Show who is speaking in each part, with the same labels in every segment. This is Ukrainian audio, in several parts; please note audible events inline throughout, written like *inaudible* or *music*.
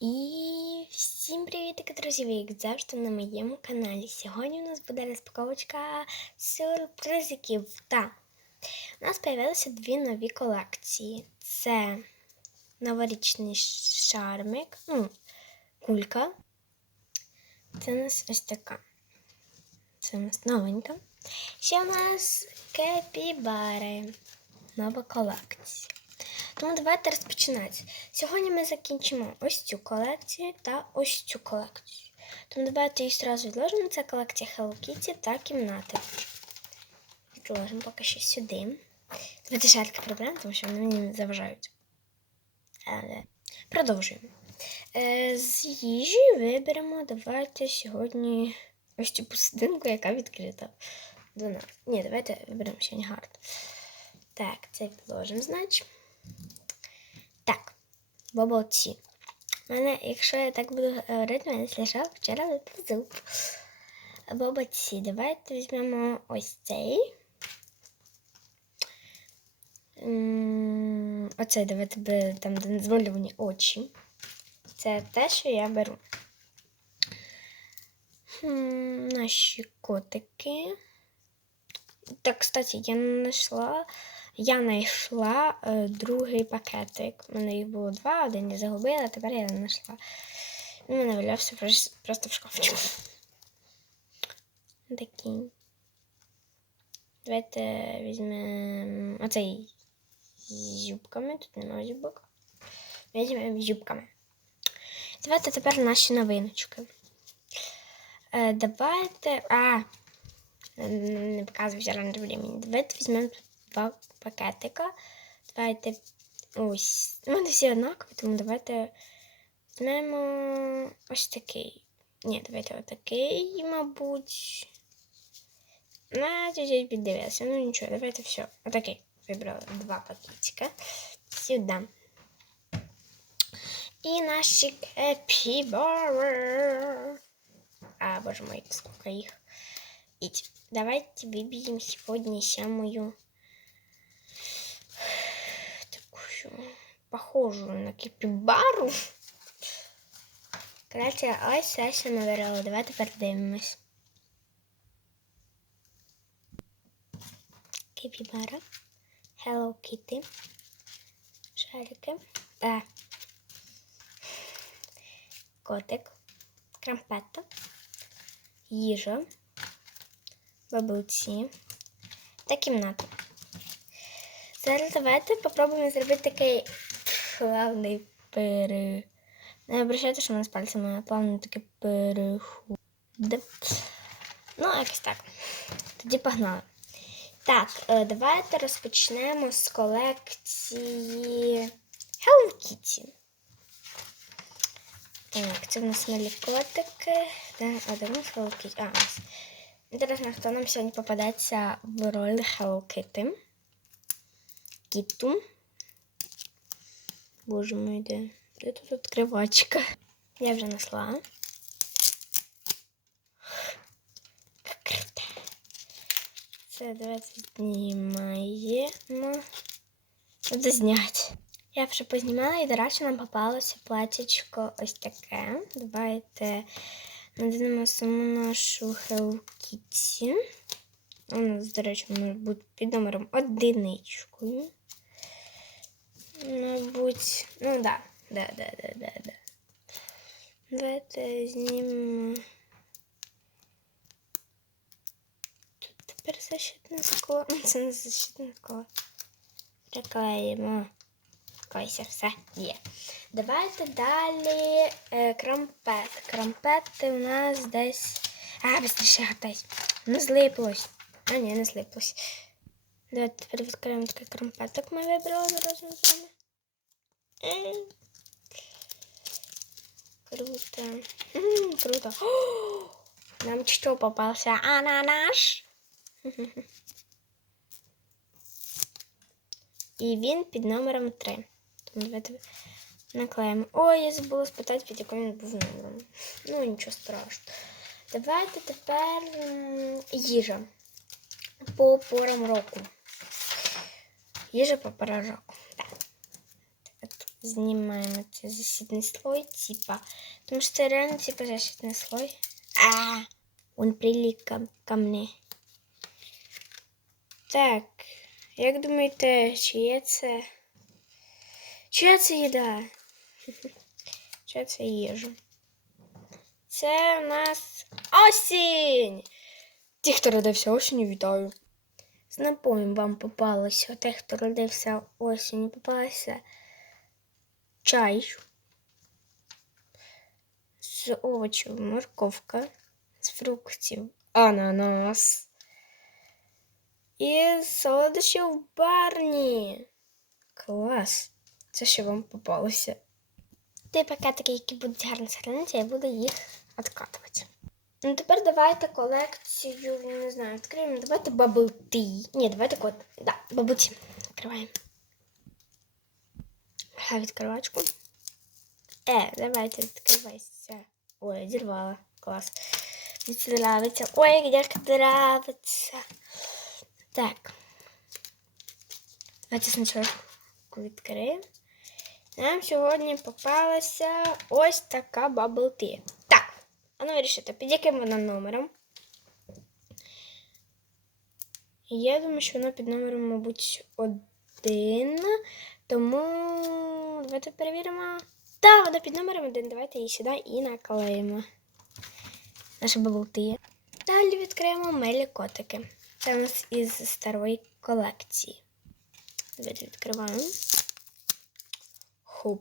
Speaker 1: І всім привітки, друзі! Ви як завжди на моєму каналі. Сьогодні у нас буде розпаковочка сюрпризиків. Та у нас з'явилися дві нові колекції. Це новорічний шармик, ну, кулька. Це у нас ось така. Це у нас новенька. Ще у нас кепібари. Нова колекція. Тому давайте розпочинати. Сьогодні ми закінчимо ось цю колекцію та ось цю колекцію. Тому давайте її одразу відложимо. Це колекція Hello Kitty та кімнати. Відложимо поки що сюди. Давайте шарки приберемо, тому що вони мені заважають. Але продовжуємо. Е, з їжі виберемо давайте сьогодні ось цю посудинку, яка відкрита до нас. Ні, давайте виберемо сьогодні гард. Так, це відложимо, значить. Так, бобоці. У мене, якщо я так буду говорити, мене слішав вчора випав зуб. Бобоці. Давайте візьмемо ось цей. Оцей, давайте би там де змальовані очі. Це те, що я беру. Наші котики. Так, кстати, я знайшла. Я знайшла е, другий пакетик. У мене їх було два, один я загубила, а тепер я знайшла. Він мене валявся просто в шкафчику. Такий. Давайте візьмемо оцей з юбками. Тут немає юбок. Візьмемо з юбками. Давайте тепер наші новиночки. Е, давайте. А, не показую раньше времени. Давайте візьмемо пакетика. Давайте ось. Ну, Вони всі однакові, тому давайте візьмемо ось такий. Ні, давайте отакий, мабуть. На чуть піддивилася. Ну нічого, давайте все. Отакий. Вибрала два пакетика. Сюди. І наші кепібари. А, боже мой, сколько их. Ить. Давайте выберем сегодня самую такую похожую на кіпібару. Короче, ось ми вибрали. Давайте передивимось. Кіпібара. Hello Kitty. Шарики. Е. Котик. Крампета. Їжа. Бабуці та кімната. Зараз давайте попробуємо зробити такий плавний пере. Не обращайте, що в нас пальцями плавний такий переход. Ну, якось так. Тоді погнали. Так, е, давайте розпочнемо з колекції Hello Kitty. Так, це в нас малі котики. Де- А де в нас Hello Kitty? А, ось. Інтересно, хто нам сьогодні попадеться в роль Hello Kitty. Кіту. Боже мой, де? Де тут відкривачка? Я вже знайшла. Це давайте знімаємо. Треба зняти. Я вже познімала і, до речі, нам попалося платячко ось таке. Давайте надінемо саму нашу Hello Kitty. У нас, до речі, може бути під номером одиничкою. Мабуть, ну да, да, да, да, да, да. Давайте знімемо. Тут тепер защитне скло. *laughs* Це не защитне скло. Приклеїмо. Ось все є. Давайте далі е, крампет. Крампети у нас десь. А, быстріше гатись. Не злиплось. А, ні, не злиплось. Давайте тепер відкриємо такий крампеток ми вибрали разом з вами. Е. Круто. М, Круто. *gasps* О, нам що попався? Ананаш. *laughs* І він під номером 3. Тому давайте наклеїмо. Ой, я забула спитати, під яким він був номером. *laughs* Ну, нічого страшного. Давайте тепер м, їжа по порам року. Їжа по порам року. Так. От знімаємо цей защитний слой, типа. Тому що це реально типа защитний слой. А, он прилип ко, ко мне. Так, як думаєте, чиє це? Чия це їда? Чия це їжа? Це у нас осінь! Ті, хто родився осінню, вітаю. З напоєм вам попалося. Те, хто родився осінню, попалося чай. З овочів морковка, з фруктів ананас. І з солодощів барні. Клас! Це ще вам попалося. Ті пакетики, які будуть гарно сохранитися, я буду їх відкатувати. Ну тепер давайте колекцію, не знаю, відкриємо. Давайте Bubble Tea. Ні, давайте кот. Да, Bubble Tea. Відкриваємо. Відкривачку. Е, давайте відкривайся. Ой, зірвала. Клас. Мені це нравиться. Ой, як нравиться. Так. Давайте спочатку відкриємо. Нам сьогодні попалася ось така Bubble Tea. А ну вирішите, під яким вона номером? Я думаю, що вона під номером, мабуть, один. Тому давайте перевіримо. Так, вона під номером один. Давайте її сюди і наклеїмо. Наша Bubble Далі відкриємо милі котики. Це у нас із старої колекції. Давайте відкриваємо. Хоп.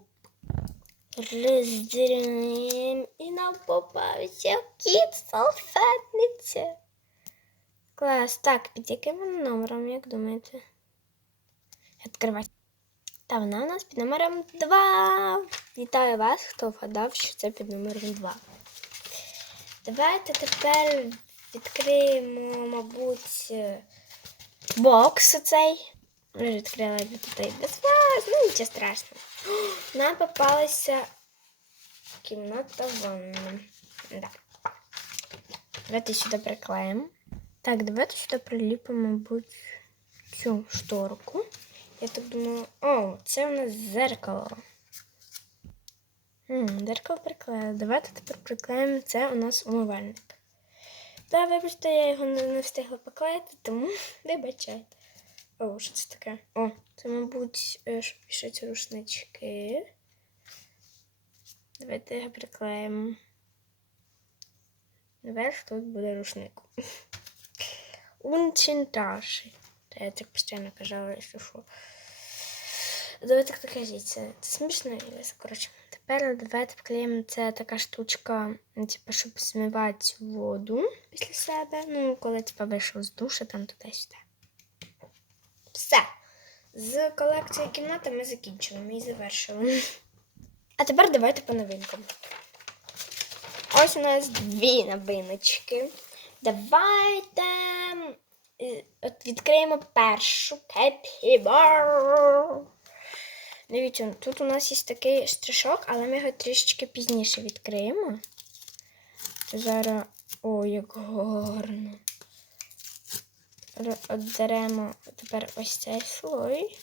Speaker 1: Розділимо і нам попався кіт салфетниця. Клас. Так, під яким номером, як думаєте? Відкривати. Та вона у нас під номером 2. Вітаю вас, хто вгадав, що це під номером 2. Давайте тепер відкриємо, мабуть, бокс цей. Ми ж відкрила тут без вас, ну нічого страшного. Нам попалася кімната ванна. Да. Давайте сюди приклеїмо. Так, давайте сюди приліпимо, мабуть, цю шторку. Я так думаю, о, це у нас зеркало. М, Зеркало приклеїли. Давайте тепер приклеїмо це у нас умивальник. Та, вибачте, я його не, не встигла поклеїти, тому *laughs* вибачайте. О, що це таке? О, це, мабуть, е, щоб пишуть рушнички. Давайте його приклеїмо. Наверх тут буде рушник. Унчинташі. Та я так постійно казала, якщо що. Давайте хто кажіть, це, смішно і весело. Коротше, тепер давайте вклеїмо це така штучка, типу, щоб змивати воду після себе. Ну, коли типу, вийшов з душа, там туди-сюди. Все. З колекцією кімнати ми закінчили, ми її завершили. А тепер давайте по новинкам. Ось у нас дві новиночки. Давайте е, от відкриємо першу кепібар. Дивіться, тут у нас є такий штришок, але ми його трішечки пізніше відкриємо. Зараз. О, як гарно. Отдеремо тепер ось цей слой.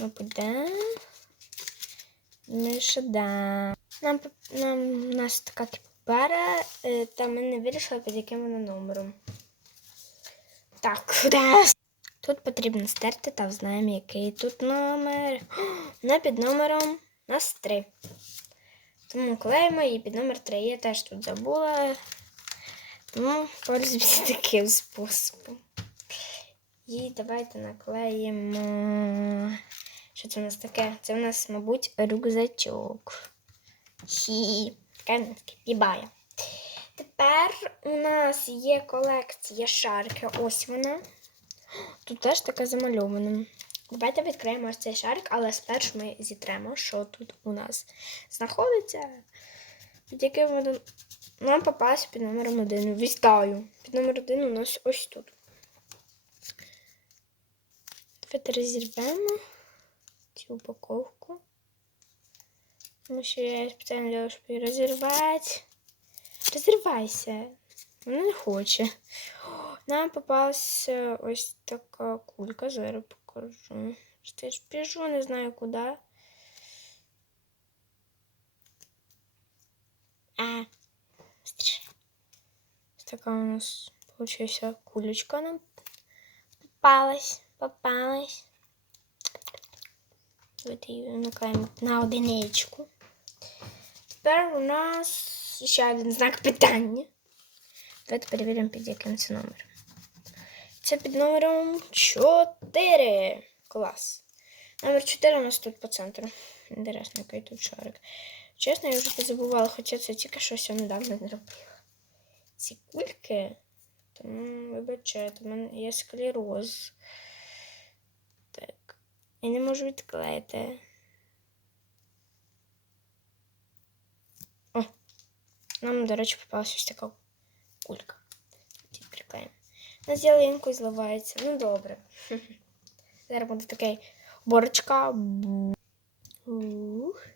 Speaker 1: Ми будемо. Ми ще да. Нам, нам у нас така кіпара, та ми не вирішили, під яким вона номером. Так, *laughs* тут потрібно стерти та знаємо, який тут номер. *gasps* Вона під номером у нас 3. Тому клеїмо її під номер 3. Я теж тут забула. Тому пользуємося *laughs* таким способом. І давайте наклеїмо. Що це у нас таке? Це у нас, мабуть, рюкзачок. Хі. Пібая. Тепер у нас є колекція шарики. Ось вона. Тут теж така замальована. Давайте відкриємо ось цей шарик, але спершу ми зітремо, що тут у нас знаходиться. Під яким воно нам попався під номером 1. Вітаю. Під номер 1 у нас ось тут. Давайте розірвемо открыть упаковку. Потому что я специально делаю, чтобы ее разорвать. Разорвайся. Вона не хочет. Нам попалась вот такая кулька. Зара покажу. что Я спешу, не знаю куда. А, Ось у нас, получается, кулечка нам попалась, попалась. Давайте її наклеїмо на одиничку. Тепер у нас ще один знак питання. Давайте перевіримо, під яким це номером. Це під номером 4. Клас. Номер 4 у нас тут по центру. Інтересно, який тут шарик. Чесно, я вже позабувала, хоча це тільки щось я недавно зробила. Ці кульки. Тому, вибачайте, у склероз. Я не можу відклеїти. О! Нам, до речі, попалася ось така кулька. Ті приклеїмо. У нас ялинку зливається. Ну добре. *laughs* Зараз буде такий борочка. Ух.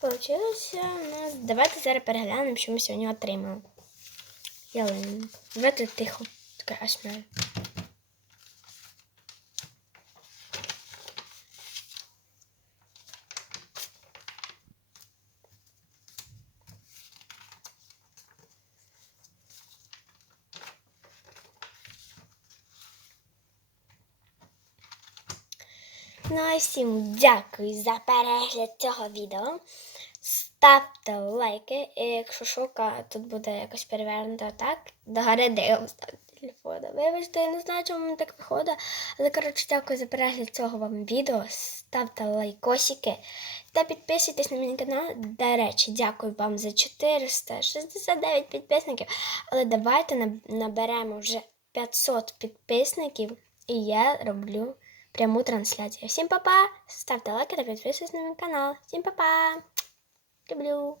Speaker 1: Получилося у нас. Давайте зараз переглянемо, що ми сьогодні отримали. Ялинку. Давайте тихо. Таке асмер. А всім дякую за перегляд цього відео. Ставте лайки, і якщо шока, тут буде якось перевернуто так. Догори дивом ставте телефона. Вибачте, я не знаю, чому мені так виходить. Але коротше, дякую за перегляд цього вам відео. Ставте лайкосики та підписуйтесь на мій канал. До речі, дякую вам за 469 підписників. Але давайте наберемо вже 500 підписників, і я роблю пряму трансляцію. Всім па-па! Ставте лайки та підписуйтесь на мій канал. Всім па-па! Люблю!